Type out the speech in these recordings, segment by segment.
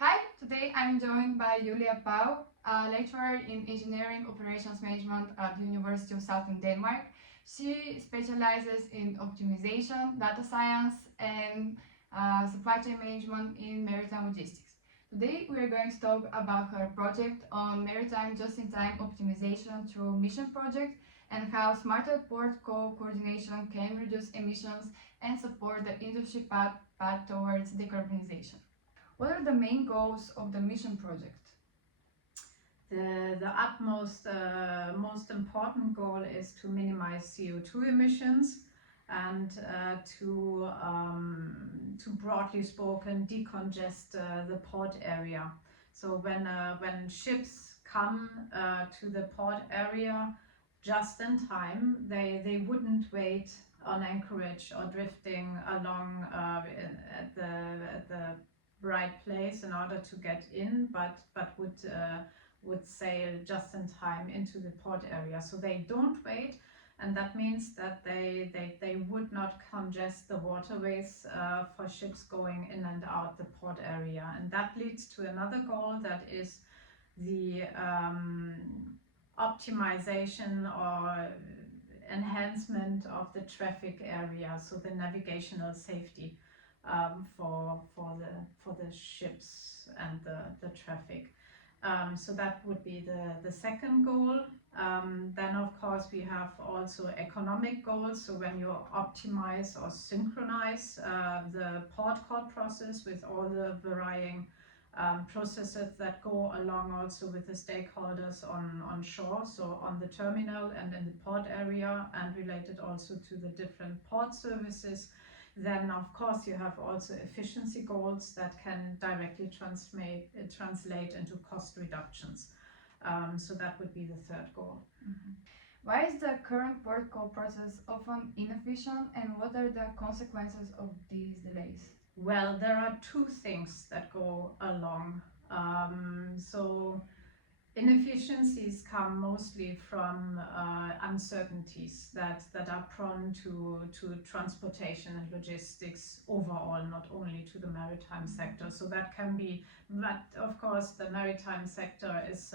Hi, today I'm joined by Julia Pahl, a lecturer in Engineering Operations Management at the University of Southern Denmark. She specializes in optimization, data science, and supply chain management in maritime logistics. Today we are going to talk about her project on maritime just-in-time optimization through mission project and how smarter port coordination can reduce emissions and support the industry path towards decarbonization. What are the main goals of the mission project? The utmost most important goal is to minimize CO2 emissions and to broadly spoken decongest the port area. So when ships come to the port area just in time, they wouldn't wait on anchorage or drifting along at the right place in order to get in, but would sail just in time into the port area. So they don't wait, and that means that they would not congest the waterways for ships going in and out the port area. And that leads to another goal, that is the optimization or enhancement of the traffic area, so the navigational safety for the ships and the traffic. So that would be the second goal. Then of course we have also economic goals. So when you optimize or synchronize the port call process with all the varying processes that go along also with the stakeholders on shore, so on the terminal and in the port area, and related also to the different port services, then of course you have also efficiency goals that can directly translate into cost reductions. So that would be the third goal. Mm-hmm. Why is the current port call process often inefficient, and what are the consequences of these delays? Well, there are two things that go along. So inefficiencies come mostly from uncertainties that are prone to transportation and logistics overall, not only to the maritime sector. So that can be, but of course the maritime sector is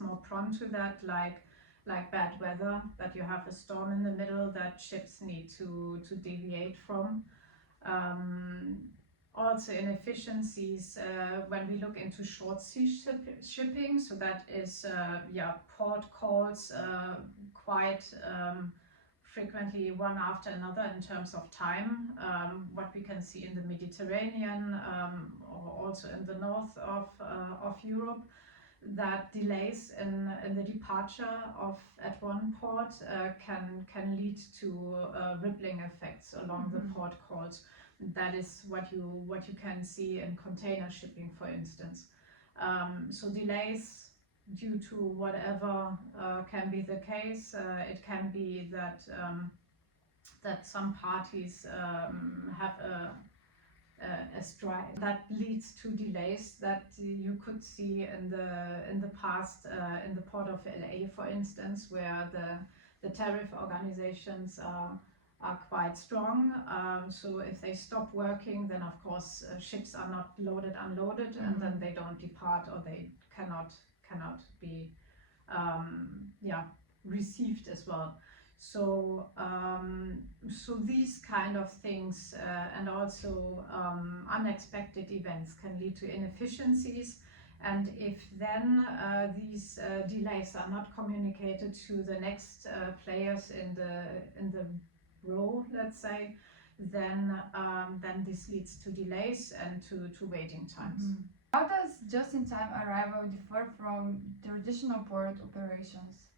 more prone to that, like bad weather, that you have a storm in the middle that ships need to deviate from. Also inefficiencies when we look into short sea shipping, so that is port calls quite frequently one after another in terms of time, what we can see in the Mediterranean or also in the north of Europe, that delays in the departure of at one port can lead to rippling effects along the port calls. That is what you can see in container shipping, for instance. So delays due to whatever can be the case. It can be that some parties have a strike that leads to delays that you could see in the past in the port of LA, for instance, where the tariff organizations are quite strong. So if they stop working, then of course ships are not loaded, unloaded, and then they don't depart, or they cannot be received as well. So so these kind of things and also unexpected events can lead to inefficiencies. And if then these delays are not communicated to the next players in the row, let's say, then this leads to delays and to waiting times. Mm-hmm. How does just-in-time arrival differ from traditional port operations?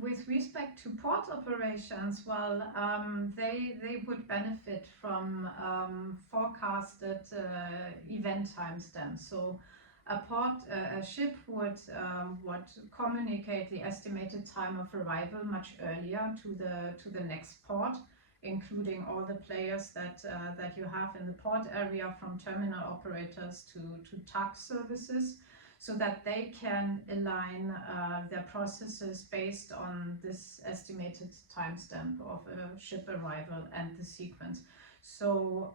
With respect to port operations, well, they would benefit from forecasted event timestamps. So a ship would communicate the estimated time of arrival much earlier to the next port, including all the players that you have in the port area, from terminal operators to tug services, so that they can align their processes based on this estimated timestamp of a ship arrival and the sequence. So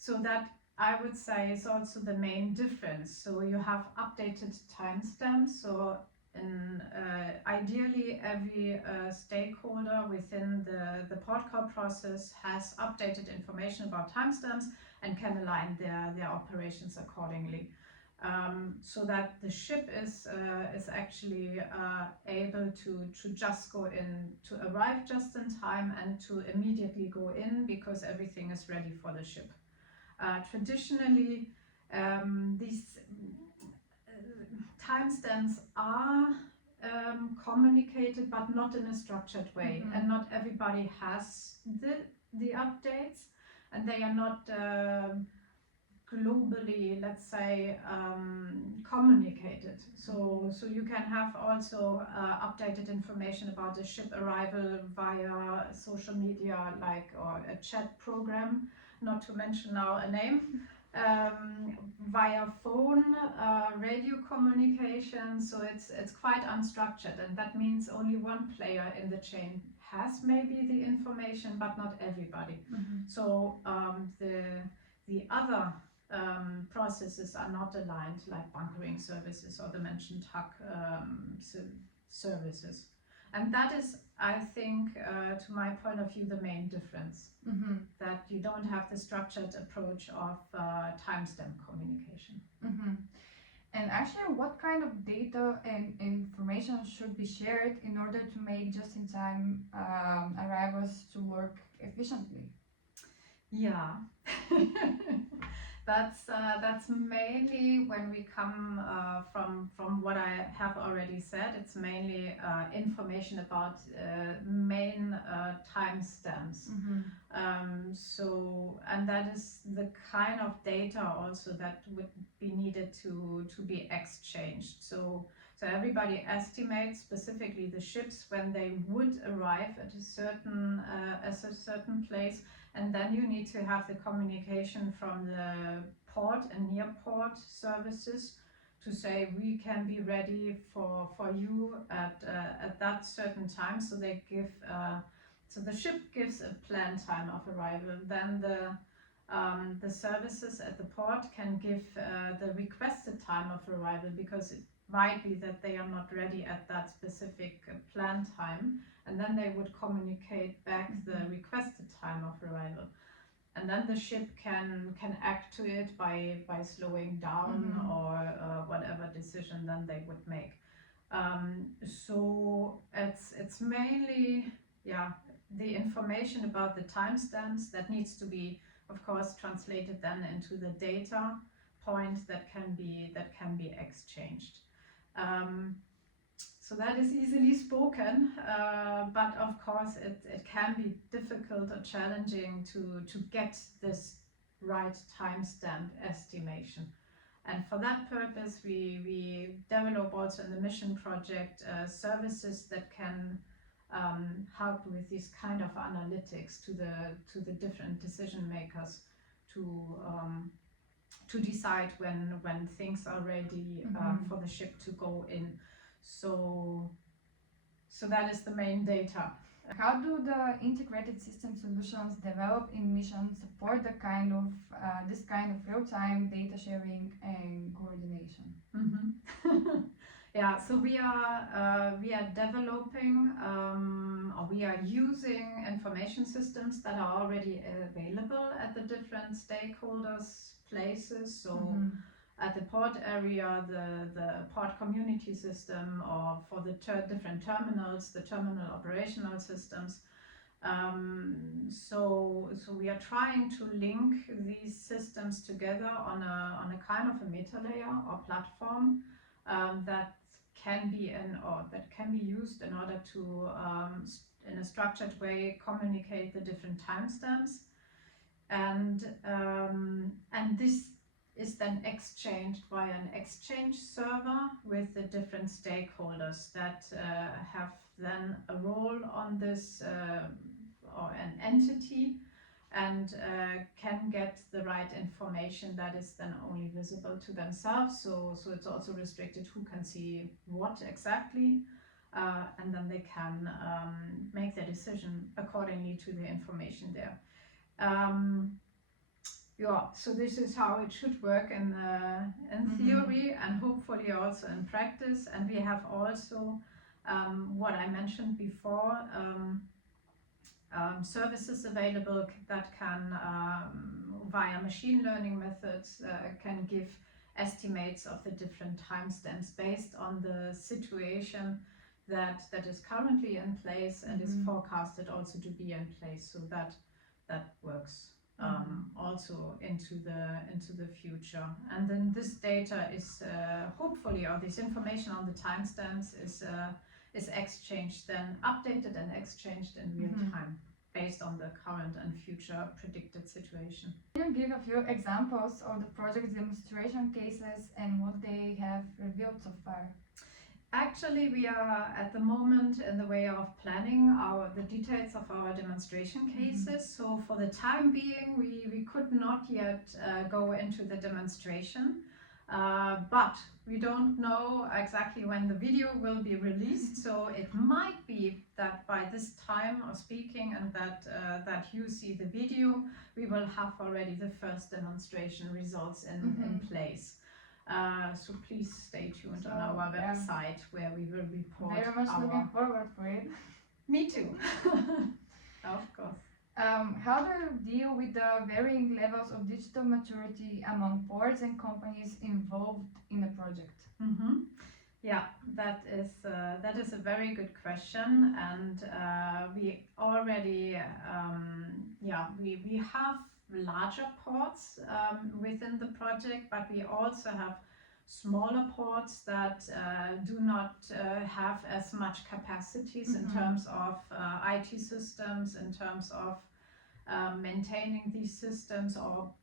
so that I would say is also the main difference. So you have updated timestamps. So ideally, every stakeholder within the port call process has updated information about timestamps and can align their operations accordingly. So that the ship is actually able to just go in, to arrive just in time and to immediately go in because everything is ready for the ship. Traditionally, these timestamps are communicated, but not in a structured way, and not everybody has the updates, and they are not globally, let's say, communicated. So you can have also updated information about the ship arrival via social media, or a chat program, not to mention now a name, via phone, radio communication. So it's quite unstructured, and that means only one player in the chain has maybe the information, but not everybody. So the other processes are not aligned, like bunkering services or the mentioned HUC services. And that is, I think, to my point of view, the main difference, that you don't have the structured approach of timestamp communication. And actually, what kind of data and information should be shared in order to make just-in-time arrivals to work efficiently? Yeah. That's mainly when we come from what I have already said. It's mainly information about main timestamps. And that is the kind of data also that would be needed to be exchanged. So everybody estimates, specifically the ships, when they would arrive at a certain place. And then you need to have the communication from the port and near port services to say we can be ready for you at that certain time. So they give so the ship gives a planned time of arrival. Then the services at the port can give the requested time of arrival, because it might be that they are not ready at that specific planned time. And then they would communicate back the requested time of arrival. And then the ship can act to it by slowing down or whatever decision then they would make. So it's mainly the information about the timestamps that needs to be, of course, translated then into the data point that can be exchanged. So that is easily spoken, but of course it can be difficult or challenging to get this right timestamp estimation. And for that purpose, we develop also in the mission project services that can help with this kind of analytics to the different decision makers to decide when things are ready for the ship to go in. So that is the main data. How do the integrated system solutions developed in mission support this kind of real-time data sharing and coordination? Yeah, so we are developing or we are using information systems that are already available at the different stakeholders' places. So at the port area, the port community system, or for the different terminals, the terminal operational systems. So we are trying to link these systems together on a kind of a meta layer or platform that can be used in order to in a structured way communicate the different timestamps, and this is then exchanged via an exchange server with the different stakeholders that have then a role on this or an entity, and can get the right information that is then only visible to themselves. So it's also restricted who can see what exactly, and then they can make their decision accordingly to the information there. yeah, so this is how it should work in theory and hopefully also in practice. And we have also what I mentioned before, services available that can via machine learning methods can give estimates of the different timestamps based on the situation that is currently in place and is forecasted also to be in place, so that works also into the future. And then this data is hopefully, or this information on the timestamps is exchanged, then updated and exchanged in real time based on the current and future predicted situation. Can you give a few examples of the project demonstration cases and what they have revealed so far? Actually, we are at the moment in the way of planning the details of our demonstration cases. So for the time being, we could not yet go into the demonstration, but we don't know exactly when the video will be released. So it might be that by this time of speaking and that you see the video, we will have already the first demonstration results in place. So please stay tuned on our website where we will report. Very much looking forward for it. Me too. Of course. How do you deal with the varying levels of digital maturity among boards and companies involved in the project? Yeah, that is a very good question, and we already we have larger ports within the project, but we also have smaller ports that do not have as much capacities in terms of IT systems, in terms of maintaining these systems or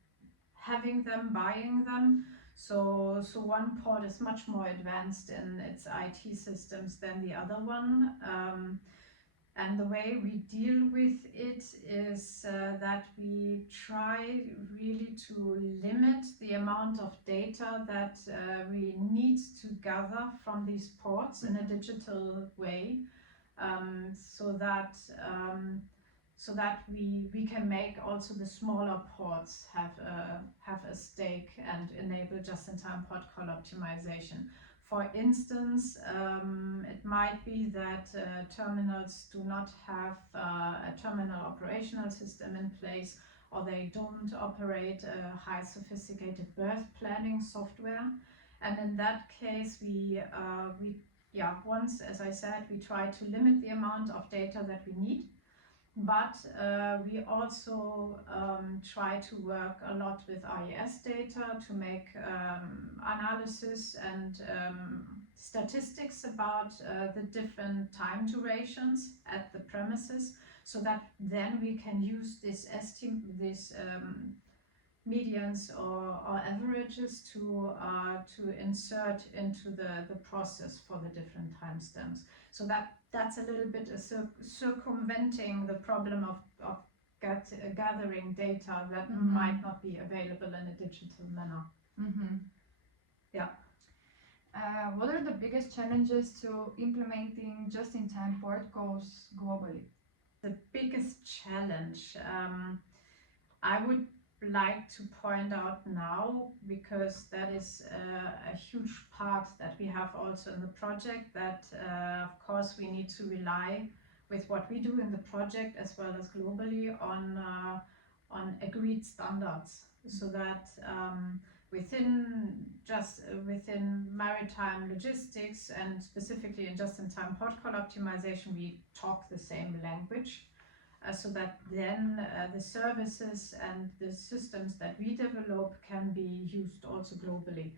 having them, buying them. So one port is much more advanced in its IT systems than the other one. And the way we deal with it is that we try really to limit the amount of data that we need to gather from these ports in a digital way, so that we can make also the smaller ports have a stake and enable just-in-time protocol optimization. For instance, it might be that terminals do not have a terminal operational system in place, or they don't operate a high sophisticated berth planning software. And in that case, once, as I said, we try to limit the amount of data that we need. But we also try to work a lot with IES data to make analysis and statistics about the different time durations at the premises, so that then we can use this medians or averages to insert into the process for the different timestamps. So that's a little bit circumventing the problem of gathering data that might not be available in a digital manner. Yeah. What are the biggest challenges to implementing just-in-time protocols globally? The biggest challenge, I would like to point out now, because that is a huge part that we have also in the project, that of course we need to rely with what we do in the project as well as globally on agreed standards, so that within maritime logistics and specifically in just-in-time protocol optimization, we talk the same language. So that then the services and the systems that we develop can be used also globally.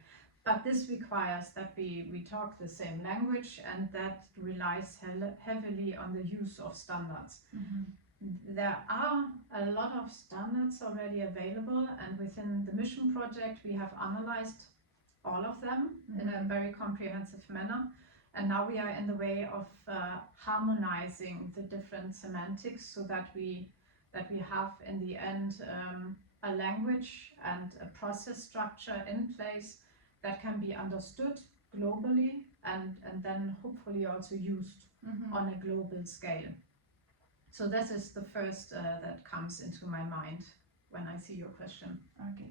But this requires that we talk the same language, and that relies heavily on the use of standards. There are a lot of standards already available, and within the mission project we have analyzed all of them in a very comprehensive manner. And now we are in the way of harmonizing the different semantics, so that we have in the end a language and a process structure in place that can be understood globally and then hopefully also used on a global scale. So this is the first that comes into my mind. when I see your question. Okay.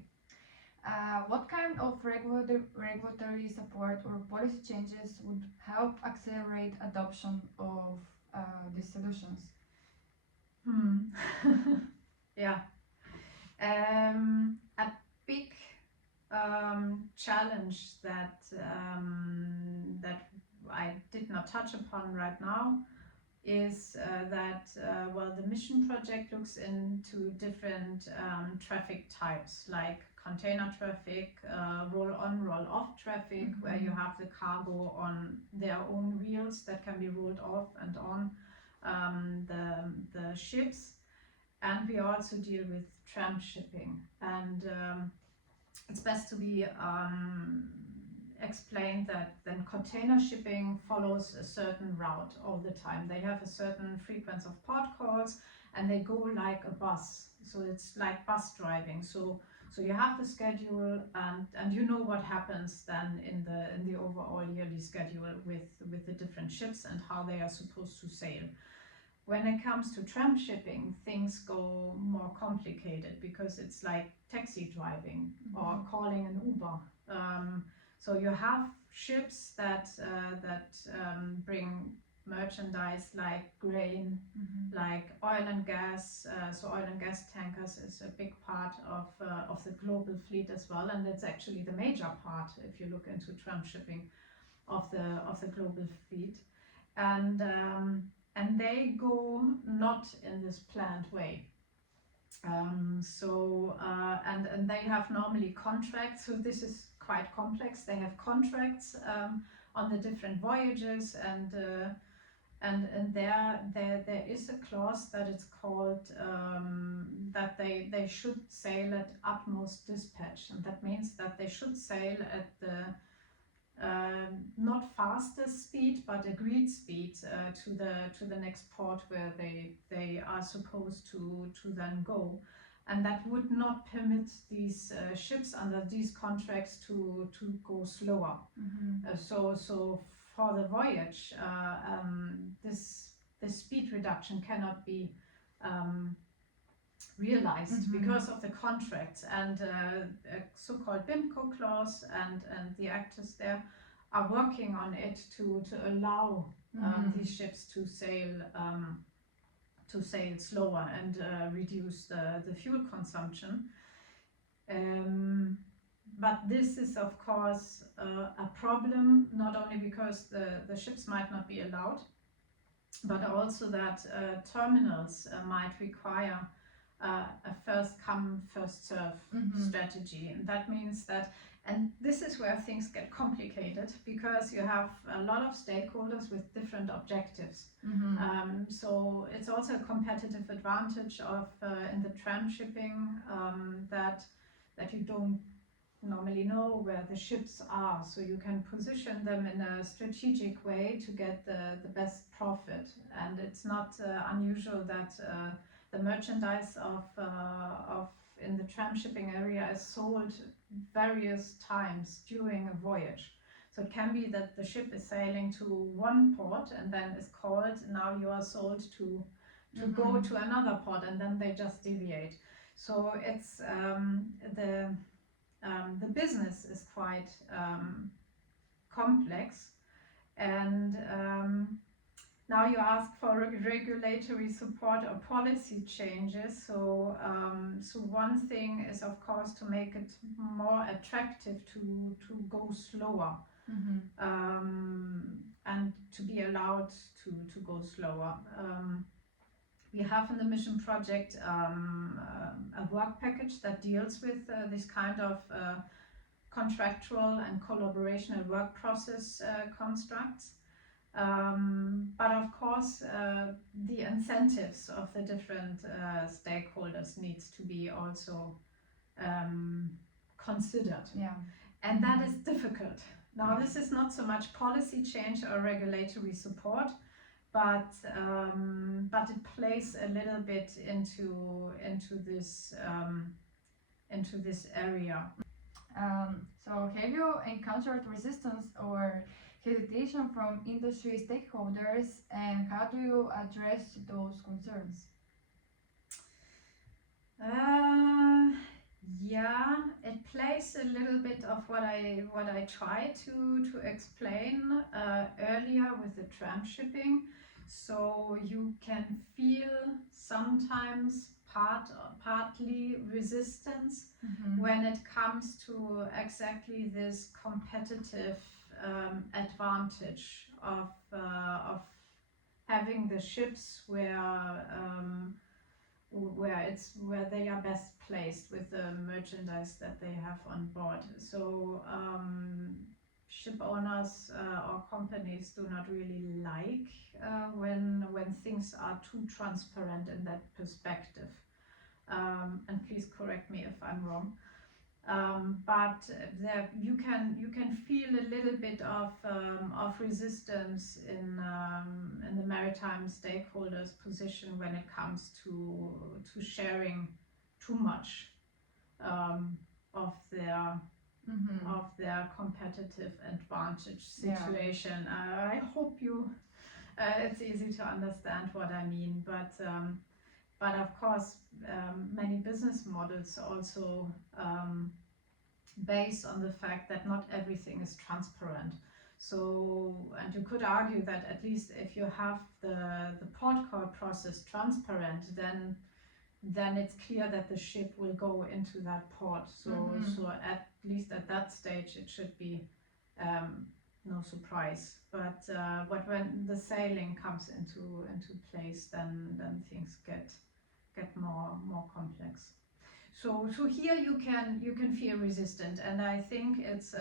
What kind of regulatory support or policy changes would help accelerate adoption of these solutions? Yeah. A big challenge that I did not touch upon right now is that the mission project looks into different traffic types, like container traffic, roll-on, roll-off traffic, where you have the cargo on their own wheels that can be rolled off and on the ships. And we also deal with transshipping, and it's best to be explained that then container shipping follows a certain route all the time. They have a certain frequency of port calls, and they go like a bus. So it's like bus driving. So you have the schedule, and you know what happens then in the overall yearly schedule with the different ships and how they are supposed to sail. When it comes to transshipping, things go more complicated because it's like taxi driving or calling an Uber. So you have ships that bring merchandise like grain, like oil and gas. So oil and gas tankers is a big part of the global fleet as well, and it's actually the major part if you look into transshipping of the global fleet. And they go not in this planned way. And they have normally contracts, so this is quite complex. They have contracts on the different voyages, and there is a clause that it's called that they should sail at utmost dispatch, and that means that they should sail at the not fastest speed but agreed speed to the next port where they are supposed to then go, and that would not permit these ships under these contracts to go slower. So for the voyage, this speed reduction cannot be realized because of the contracts, and a so-called BIMCO clause, and the actors there are working on it to allow these ships to sail slower and reduce the fuel consumption. But this is of course a problem, not only because the ships might not be allowed, but also that terminals might require a first come, first serve strategy. And that means that, and this is where things get complicated, because you have a lot of stakeholders with different objectives. So it's also a competitive advantage of in the transshipping that you don't normally know where the ships are, so you can position them in a strategic way to get the best profit. And it's not unusual that the merchandise in the transshipping area is sold various times during a voyage. So it can be that the ship is sailing to one port and then is called, now you are sold to go to another port, and then they just deviate. So it's the business is quite complex, and now you ask for regulatory support or policy changes. So one thing is of course to make it more attractive to go slower, and to be allowed to go slower. We have in the mission project a work package that deals with this kind of contractual and collaborational work process constructs. But of course, the incentives of the different stakeholders needs to be also considered. And that is difficult. Now, this is not so much policy change or regulatory support, but it plays a little bit into this area. So have you encountered resistance or hesitation from industry stakeholders, and how do you address those concerns? summarize a little bit of what I tried to explain earlier with the transshipping. So you can feel sometimes partly resistance when it comes to exactly this competitive advantage of having the ships where they are best placed with the merchandise that they have on board. So ship owners or companies do not really like when things are too transparent in that perspective. And please correct me if I'm wrong. But you can feel a little bit of resistance in the maritime stakeholders' position when it comes to sharing too much of their competitive advantage situation. Yeah. I hope it's easy to understand what I mean, but of course many business models also based on the fact that not everything is transparent. So, and you could argue that at least if you have the port call process transparent, then it's clear that the ship will go into that port. So, so at least at that stage it should be no surprise. But when the sailing comes into place, then things get more complex. So here you can feel resistant, and I think it's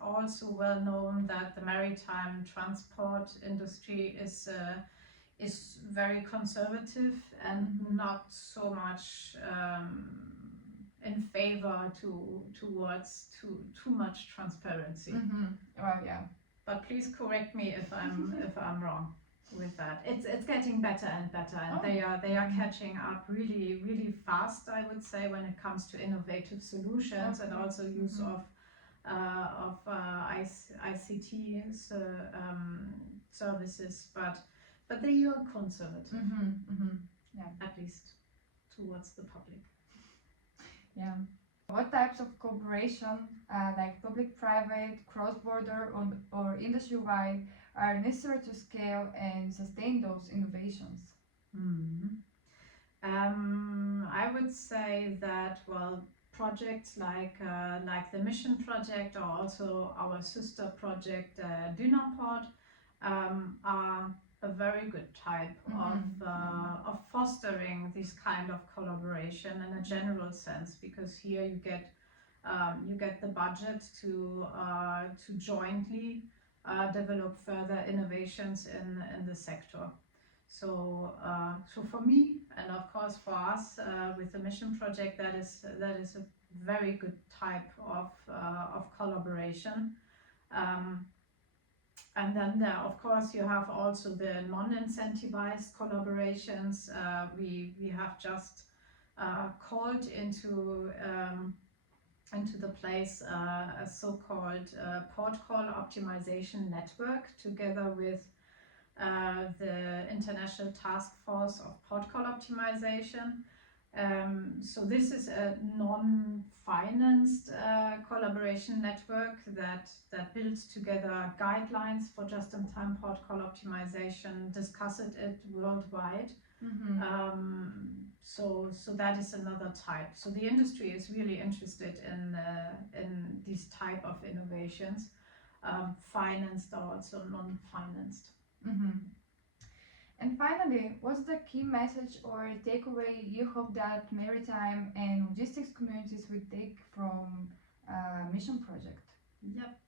also well known that the maritime transport industry is very conservative and not so much in favor towards too much transparency. Well, yeah. But please correct me if I'm wrong with that. It's getting better and better, and they are catching up really fast, I would say, when it comes to innovative solutions and also use of ICT services, but they are conservative, Yeah, at least towards the public. Yeah. What types of cooperation, like public-private, cross-border, or industry-wide, are necessary to scale and sustain those innovations? I would say that, well, projects like the Mission Project, or also our sister project Dynaport, are a very good type of fostering this kind of collaboration in a general sense, because here you get the budget to jointly develop further innovations in the sector. So for me, and of course for us with the Mission Project, that is a very good type of collaboration. And then there, of course, you have also the non-incentivized collaborations. We have just called into the place a so-called port call optimization network together with the International Task Force of Port Call Optimization. So this is a non-financed collaboration network that builds together guidelines for just-in-time port call optimization, discusses it worldwide. So that is another type. So the industry is really interested in these type of innovations, financed or also non-financed. And finally, what's the key message or takeaway you hope that maritime and logistics communities will take from Mission Project? Yep.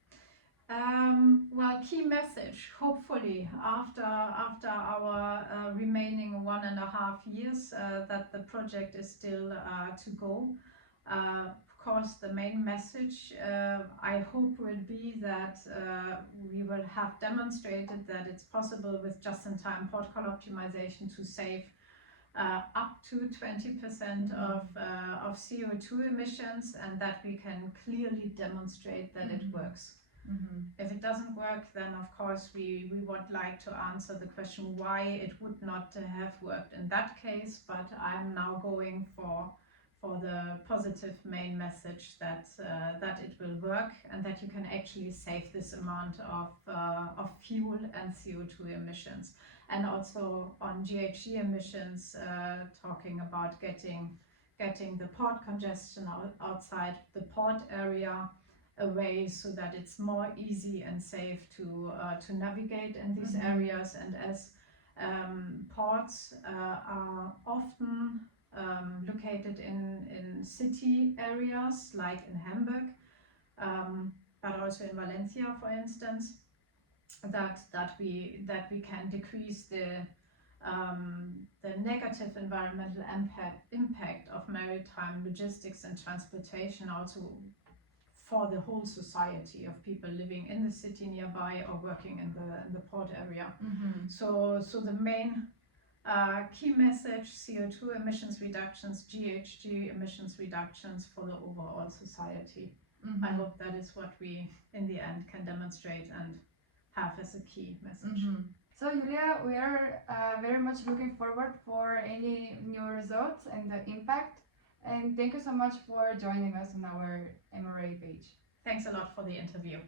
Well, key message, hopefully, after our remaining 1.5 years that the project is still to go. Of course, the main message I hope will be that we will have demonstrated that it's possible with just-in-time port call optimization to save up to 20% of CO2 emissions, and that we can clearly demonstrate that it works. If it doesn't work, then of course we would like to answer the question why it would not have worked in that case, but I'm now going for for the positive main message that that it will work and that you can actually save this amount of fuel and CO2 emissions. And also on GHG emissions, talking about getting the port congestion outside the port area away, so that it's more easy and safe to navigate in these areas. And as ports are often located in city areas, like in Hamburg, but also in Valencia, for instance, that we can decrease the negative environmental impact of maritime logistics and transportation, also for the whole society of people living in the city nearby or working in the port area. So the main key message: CO2 emissions reductions, GHG emissions reductions for the overall society. I hope that is what we in the end can demonstrate and have as a key message. So Julia, we are very much looking forward for any new results and the impact. And thank you so much for joining us on our MRA page. Thanks a lot for the interview.